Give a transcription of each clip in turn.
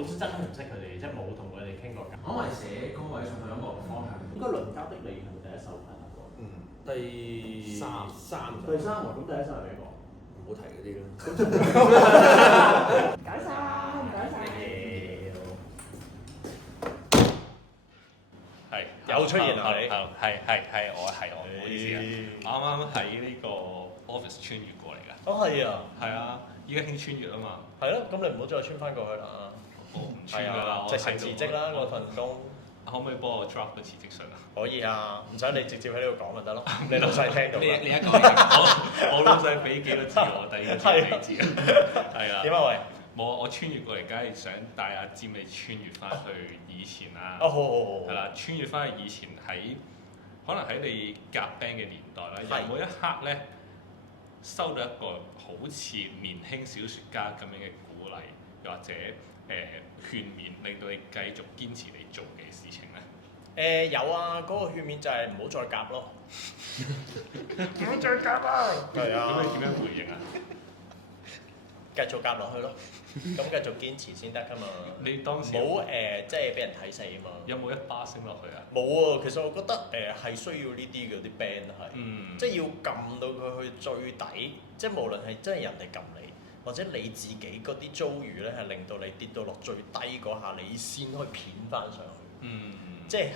本身真係唔識佢哋，即係冇同佢哋傾過偈。可唔可以寫歌或者唱兩個方向？應該《鄰家的你》係咪第一首係哪個？第三第三喎，咁第一首係邊個？唔好提嗰啲啦。唔該晒，唔該晒。係有出現啊你係我，唔好意思啊！啱啱喺呢個 office 穿越過嚟㗎。哦係啊，係啊，依家興穿越啊嘛。係咯，咁你唔好再穿翻過去啦。我唔穿㗎啦，啊，直情辭職啦嗰份工。可唔可以幫我 drop 個辭職信啊？可以啊，唔使你直接喺呢度講咪得咯，你老細聽到啦。你一講我老細俾幾個字我，第二個字你知啊。係啊。點啊喂？冇啊！我穿越過嚟，梗係想帶阿占你穿越翻去以前啦。好。係啦，穿越翻去以前可能喺你夾 band 嘅年代啦，有冇一刻咧收到一個好似年輕小説家咁樣嘅鼓勵，又或者勸勉，令到你繼續堅持你做嘅事情咧？有啊，嗰個勸勉就係唔好再夾咯。唔好再夾啊！係啊。咁你點樣回應啊？繼續夾落去咯，咁繼續堅持先得㗎嘛。你當時冇即係俾人睇死啊嘛。有冇一巴升落去啊？冇啊，其實我覺得係需要呢啲嘅啲 band 係，即係要撳到佢去最底，即係無論係真係人哋撳你，或者你自己嗰啲遭遇咧係令到你跌到落最低嗰下，你先可以片翻上去。即係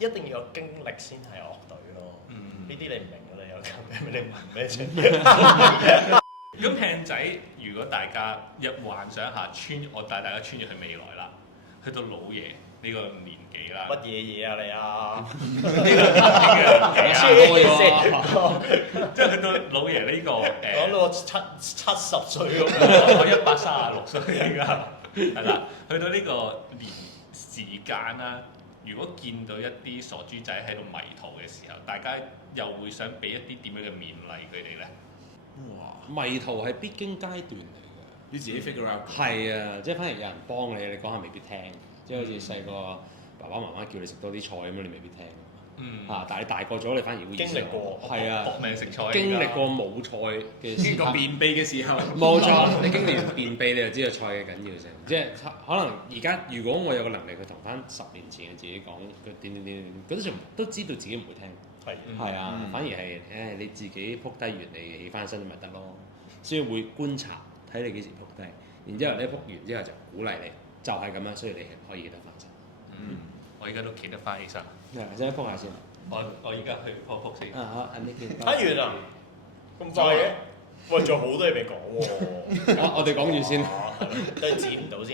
一定要有經歷先係樂隊咯。呢啲你唔明㗎啦，有咁你問咩啫？咁靚仔，如果大家一幻想下我帶大家穿越去未來啦，去到老爺呢個年紀啦，乜嘢嘢啊你啊？呢個年紀啊，黐即係去到老爺呢個講到我70歲咁樣，我136歲而家，係啦，去到呢個年時間啦，如果見到一啲傻豬仔喺度迷途嘅時候，大家又會想俾一啲點樣嘅勉勵佢哋咧？哇！迷途係必經階段嚟嘅，要自己 figure out。係啊，即係反而有人幫你，你講下未必聽。即係好似細個爸爸媽媽叫你食多啲菜咁樣，你未必聽。但係你大個咗，你反而會經歷過。係啊，搏命食菜。經歷過冇菜嘅時經過便秘嘅時候。冇錯，你經歷完便秘，你就知道菜嘅緊要性。即係可能而家，如果我有個能力去同翻10年前嘅自己講，佢點，嗰啲都知道自己唔會聽。係啊，反而係你自己撲低完，你起翻身咪得咯。所以會觀察，睇你幾時撲低，然之後你撲完之後就鼓勵你，就係咁樣，所以你係可以起得翻身。我而家都企得翻起身。先撲下先。我而家去撲先。好，阿 Nick。睇完啊？咁快嘅？喂，仲有好多嘢未講喎。我哋講住先。都剪唔到先。